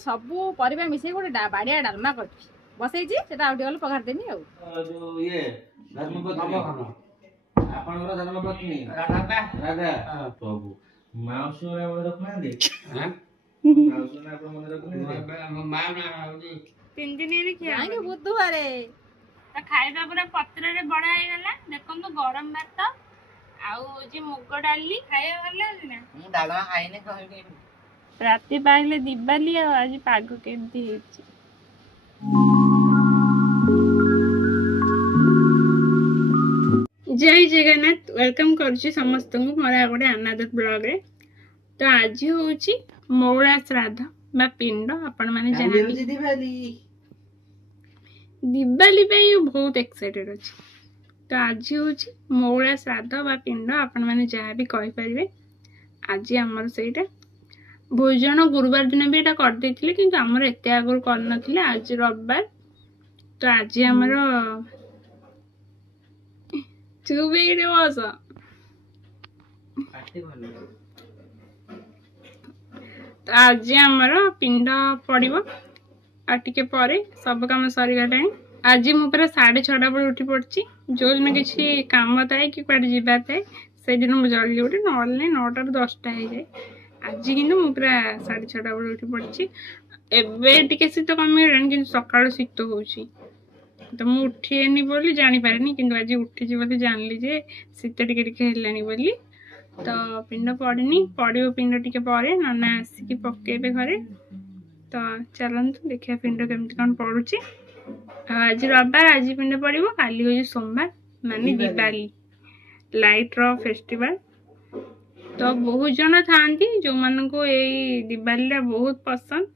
सब परिबा मिसै गोटे बाड़िया डालमा कर बसैछि सेटा आउटी गले पगार देनी आ जो ये धर्मपत्नी आपनकर धर्मपत्नी राधा राधा प्रभु माउसु मन रखना दे हां माउसु ना अपन मन रखना मा ना 3 दिन रे खिया आगे बुधवार ता खाइबा पूरा पत्र रे बड़ा आइ गला देखन तो गरम भात आउ जे मुग डाली खाइबा भल ना मु डालमा खाइने कहबी राति पाइले दिवाली आज पाग केमती हेछि जय जगन्नाथ वेलकम करुछि समस्त को मोरा गोटे अनादर ब्लॉग रे तो आज होछि मौला श्राद्ध बा पिंड आपण माने जानि दिवाली पे बहुत एक्साइटेड अछि तो आज होछि मौला श्राद्ध बा पिंड आपण माने जहा भी कहि परिबे आज हमर सेटा भोजन गुरुवार दिन भी एटा कर देथिले किंतु हमर एते आगर कर नथिले आज रविवार तो आज हमर चुबेरे बस तो आज हमर पिंड पड़िबो आ टिके परे सब काम सरी गटाई आज मु पूरा 6:30 बजे उठी पड़ची जो दिन किसी काम थाए कि कुआडे जिबा थाए से दिन मु जल्दी उठे नॉले 9टा ରୁ 10टा हो जाए आज किंतु मु पूरा 6:30 बजे उठी पड़ची एबे टिके शीत कमी गलानी किंतु सकाळ शीत होउची तो मु उठेनी बोली जानी पारेनी किंतु आज उठी जी बोली जानली जे शीत टिके टिके हेलानी बोली तो पिंड पड़नी पड़िबो पिंड टिके परे नना आसिकी पकेबे घरे तो चलନ୍ତୁ देखिया पिंड केमती कौन पड़ुची आज रविवार आज पिंड पड़िबो काली हो सोमवार माने दिवाली लाइट रो फेस्टिवल तो बहुत जन थांती जो मन को यही दिवाली बहुत पसंद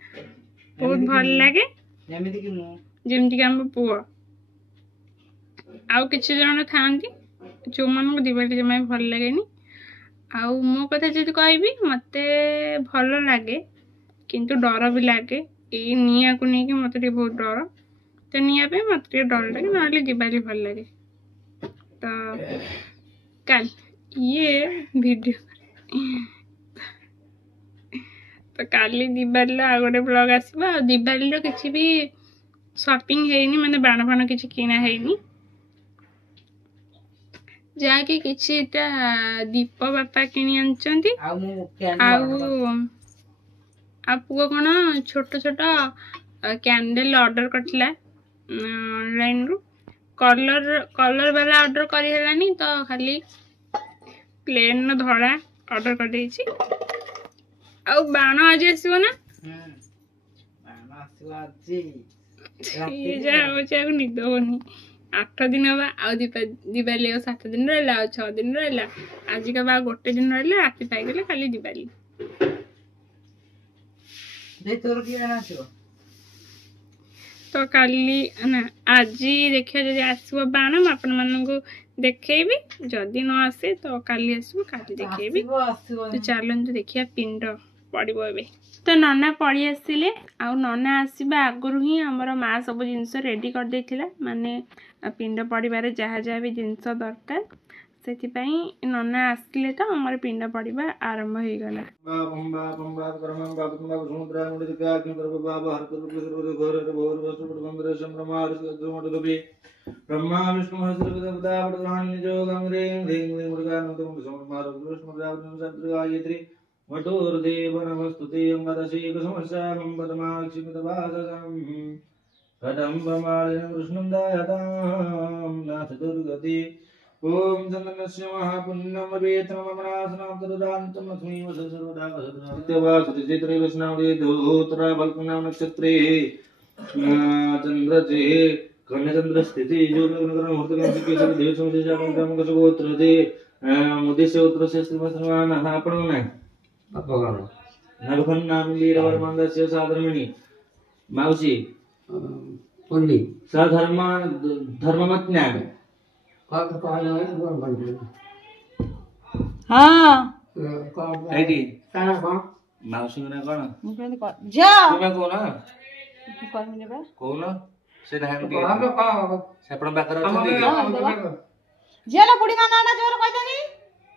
बहुत भल लगे जेमती कि हम पुआ आउ किछि जन थांती जो मन को दिवाली जमा भल लगेनी आउ मो कथा जदि कहबी मते भल लागे किंतु डर भी लगे ये निया को नहीं मत बहुत डर तो निया पे मत डर लगे ना दिवाली भल लगे तो कल ये वीडियो तो काली दिवाली आ गोटे ब्लॉग आसवा दिवाली किसी भी शॉपिंग हैनी माने बाण फाण किसी किना हैनी जाके किछिटा दीप बापा किनी आनचंती आ पुआ कौन छोट छोट कैंडल ऑर्डर करथिला ऑनलाइन रु कलर वाला ऑर्डर करी हलानी तो खाली प्लेन धड़ा ऑर्डर कर देछि आ बाण आज आसीबो ना बाण आसीबो आज ये जा हो जाक निद होनी 8 दिन बा आ दिवाली 7 दिन रहला 6 दिन रहला आज का बा गोटे दिन रहला राति पाई गेले खाली दिवाली दे तोर की रहना छो तो काली ना आज देखिए जदि आसबो बाण आपण मन को देखेबी जदि न आसे तो काली आसबो काली देखेबी तो चलंतु देखिया पिंड पड़िबो एबे तो नना पड़ी आसिले आ नना आसीबा आगुरु ही हमर मां सब जिंस रेडी कर देथिला माने पिंड पड़िबारे जहा जहा भी जिंस दरकार सेति पई नना आसले तो हमर पिंड पड़िबा आरंभ होई गला बम्बा बम्बा परमं बाबुंबा समुद्र मुदिका किंकर बाबा हर कर घोर भोर वसु बंदर संभ्रमार समुद्रबे ब्रह्मा विष्णु सहस्र पदा पदहानि निजो गंगे धिं मुर्गा नंद संभ्रमार विष्णु रावण सत्र गायत्री वटोर देव नमस्तुते अंगदशेक समस्या मंबदमाक्षिमितवाससं कदम्बमालिनं कृष्णं दायतां नाथ दुर्गति ओम चंदनस्य महापुण्यमवेतनमनासनां तरुदान्तमस्मै वसर्वदा वसद्वासुतिचित्रे वैष्णवे धोत्रा बल्कनाम नक्षत्रे चंद्रचे कन्याचंद्रस्थिति योगनगर मुहूर्तकांति केशव देव संशेषाकंतमकसगोत्रते मुदिस्य उत्तरस्य श्रीमस्वान आपण ना अपगण नरभन नाम वीरवर्मन्दस्य साधर्मिणी मावशी पुल्ली धर्ममत्न्या हां एडी सारा कोन मावशी ना कोन मु कहली जा तुमे कोन कहमिने बा कोन से धाम हम के को से आपण बाकर अछन जेला बुढ़ी माना ना जोर कहतनी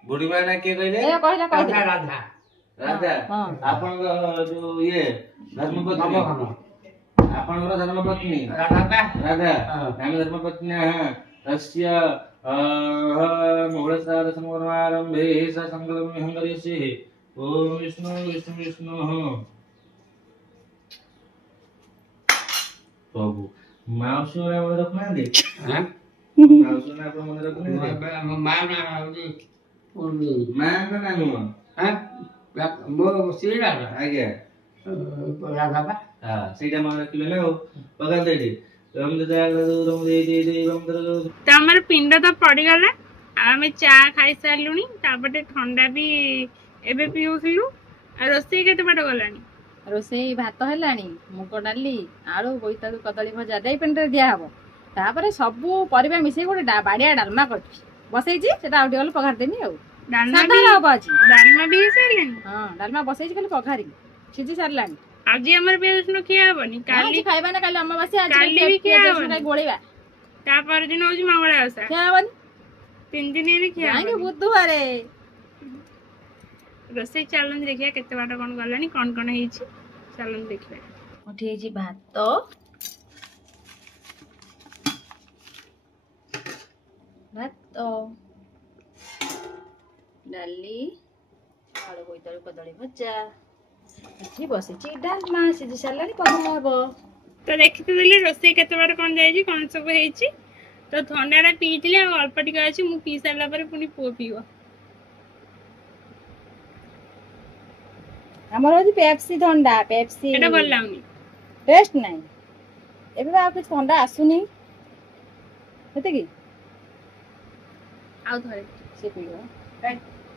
बुढ़ी माना के कहले ए कहला राधा ରାଜା ହଁ। ଆପଣଙ୍କ ଯୋଉ ଇଏ ଧର୍ମପତ୍ନୀ ଆପଣଙ୍କର ଧର୍ମପତ୍ନୀ ରାଧା ରାଧା ନାମ ଧର୍ମପତ୍ନ୍ୟା ତସ୍ୟ ମଙ୍ଗଳସାର ସମରମାରମ୍ଭେ सा ସଂकल्पं हंगरिष्ये ओम विष्णु विष्णु विष्णु प्रभु माउसी वाला मन रखनांदे माउसी ना आपण मन रखनांदे माँ ना होगी पूर्वी मां का नाम हाँ वो सीधा आगे राधा हां ସେଇଟା मन रखले ना पगा देडी रम दे रम दे रम दे तो आमर पिंड तो पड़गला आम चा खाई सारूँ तापटे ठंडा भी एबे पीऊलु रोसई केते बाट गलानी रोषेई भात हेलानी मुग डाली आलू बोईतालू कदली भजा देई पेंटे दिया हबो तापर सब परिबा मिसई गोटे बाड़िया डालमा करछि बसैछि सेटा आउ टिकल पघार देमी आउ डालमा सादा भी हबो अछि डालमा भी सारलानी हां डालमा बसैछि खाली पघारी सिझी सारलानी आज आमर भी रसुन खिया हबनी काली खाइबा ना काली अमावास्या आज काली भी खिया हबनी गोळेबा ता पर दिन होजी मंगला ओसा खिया हबनी 3 दिन ने खिया काहे बुधवारे रोसई चलन देखिया केते बाट कोन गलानी कोन हेछि चलन देखिया उठी हेछि भात डाली आलू बोईतालू कदली भजा एठी बसैछि डालमा सिझी सारलानी पघार हबो तो देखते दिली रोसई केते बाट कोन जाईछि कोन सब हेछि तो ठंडाटा पीथिले आ अल्प टिके अछि मु पी सारला पर पुनी पो पीओ हमर होछि पेप्सी ठंडा पेप्सी एटा भल लागनी टेस्ट नाही एबे बा कुछ ठंडा आसुनी हेते की आउ थरे से पीओ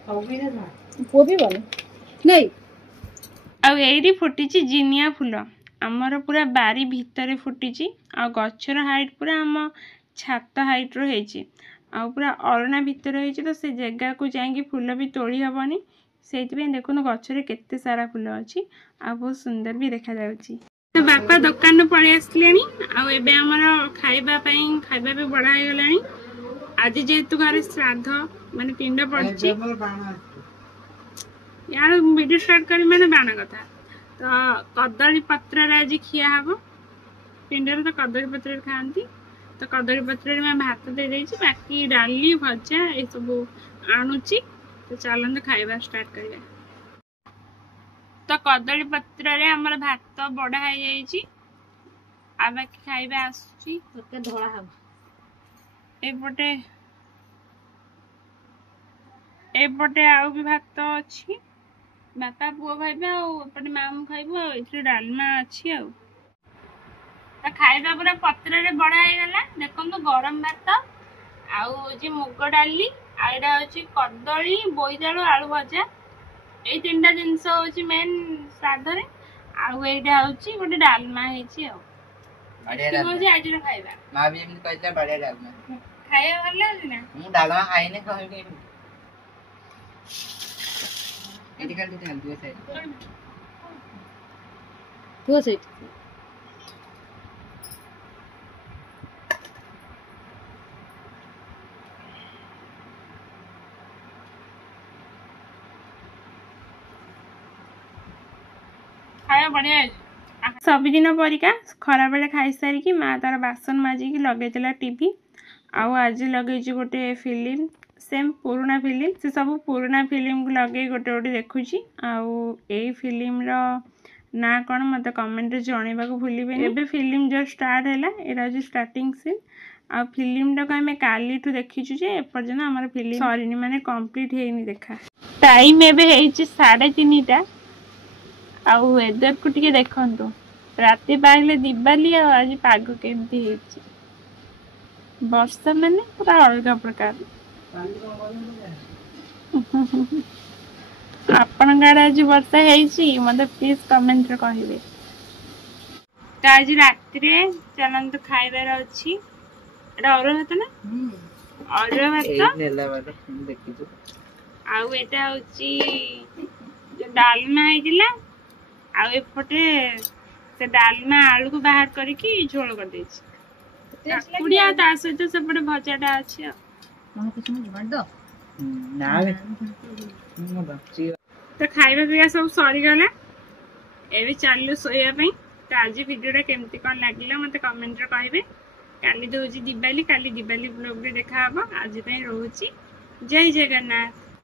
होगी ना पो भी बने नहीं आ एरी फुटिची जिनिया फूल आमर पूरा बारी भितर फुटिची आ गछर हाइट पूरा आम छात हाइट रो हेची आ पूरा अरना भितर हेची तो से जगह को जाएंगे फूल भी तोड़ी हबनी सेइतबे देखुन गछरे केते सारा फूल अछि आ बहुत सुंदर भी देखा जाउची तो बापा दुकान पळे आसलेनी आ एबे हमर खाइबा भी बड़ा हो गलानी आज जेहेतु घर श्राद्ध माने पिंड पड़ची यार वीडियो स्टार्ट करी मैंने बाण कथा तो कदली पत्र आज खिया हम पिंड तो कदली पत्र खाती तो कदली पत्र में भात दे देछि बाकी डाली भजा ये सब आणुची तो चलते खाइबा स्टार्ट करिया तो कदली पत्र रे हमर भात बड़ा हो जाइछि आ बाकी खाइबा आसुची तोते धोळा हम एपटे आउ भी भात अच्छी बापा पुओ खाइबे आउपटे मामू खाइबो आ एथरे डालमा अच्छी आ खाइबा पूरा पत्र रे बड़ा हो गला देखंतु गरम भात आउ जे मुग डाली आ एडा होची कदली बोईतालू आलू भजा ए तीनटा जिंस होची मेन श्राद्ध रे आउ एडा होची गोटे डालमा हेची आ बढ़िया होची आज रे खाइबा माँ भी एमती कहते बढ़िया डालमा खाइबा भल लागुची ना मु डालमा खाइने कहबे एटी काल ढाल दियो साइड तू से खाया बढ़िया सब दिन परिका खरा बेले खाई सारिकी माँ तार बासन माजिकी लगे टीवी आउ आज लगे गोटे फिल्म सेम पुराना फिल्म से सब पुराना फिल्म को लगे गोटे गोटे देखुची आउ ए फिल्म रो ना कौन मत कमेंट रे जणेबा को भूलिबे एबे फिल्म जो स्टार्ट हैला एरा जो स्टार्टिंग सीन आ फिल्म टा हमें काली ठू देखिछु जे एपर्यंत हमर फिल्म सरीनी माने कंप्लीट हेनी देखा टाइम एबे हेची 3:30 आउ वेदर को टिके देखंतु राति पाइले दिवाली आ आज पाग केमती हेची वर्षा माने पूरा अलग प्रकार आपण गाड़े आज वर्षा हेची मते प्लीज कमेंट रे कहिबे तो आज राति रे चलंतु खाइबार अछि एटा और भात ना और भात नेला बाटे देखिछु आउ एटा होची जो डालमा हेजिला आउ एपटे से डालमा आलू को बाहर करके झोल कर देछि पुड़िया ता सहित सेपटे भजाटा अछि मन कुछ नहीं बड़ दो ना मु बच्ची तो खाଇବା पिଇବା सब सरीगला एवं चलु शोया तो आज वीडियोटा केमती कौन लगे मत कमेंट कहे काली तो हूँ दिवाली काली दिवाली ब्लॉग रे देखा आज रोची जय जगन्नाथ।